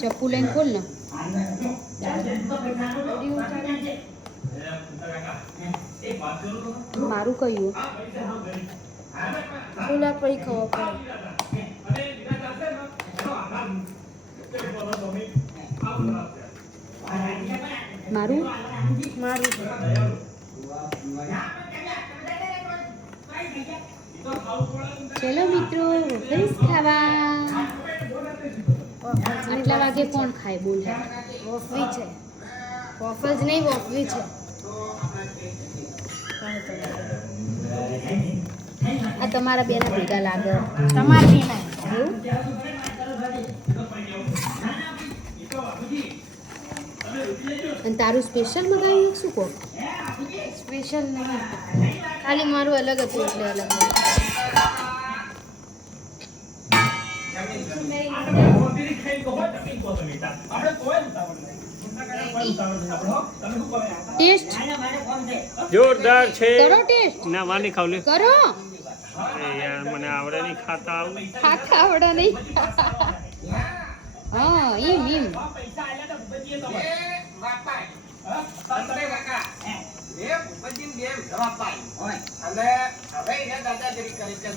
ચપ્પુ લઈને ખોલ ને મારું કયું બોલા પછી ખબર મારું મારું ચલો મિત્રો વફેલ્સ ખાવા આટલા વાગે કોણ ખાય બોલ વોફવી છે વોફલ્સ નહીં વોફવી છે આ તમારા બેના ભેગા લાગે તમારે બી ના એવું અને તારું સ્પેશિયલ મગાવ્યું શું કહો સ્પેશિયલ નહીં ખાલી મારું અલગ હતું એટલે અલગ ટેસ્ટ જોરદાર છે કરો ટેસ્ટ ના માની ખાવ લે કરો અરે યાર મને આવડે નહીં ખાતા આવું ખાતા આવડે નહીં હા એમ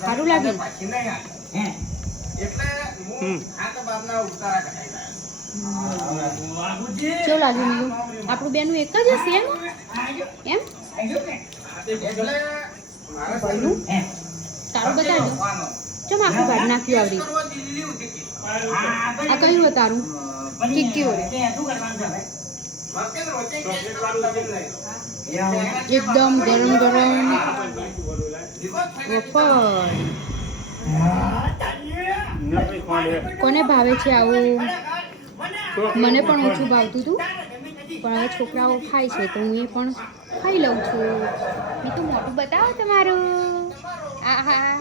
સારું લાગ્યું કેવું લાગ્યું બીજું આપણું બેનું એક જ હશે એમ પહેલું તારું બતાવજો ચમ આખું કાઢ નાખ્યું આવડી આ કયું હતું તારું ચીક્કી વડે એકદમ ગરમ ગરમ વફર કોને ભાવે છે આવું મને પણ ઓછું ભાવતું હતું પણ હવે છોકરાઓ ખાય છે તો હું એ પણ ખાઈ લઉં છું મેં તો મોટું બતાવો તમારું આહા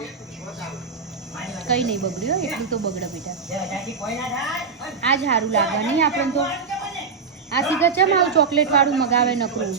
કંઈ નહીં બગડ્યું એટલું તો બગડે બેટા આ જ સારું લાગે નહીં આપણને તો આ સીધા ચમ આવું ચોકલેટ વાળું મગાવે નકરું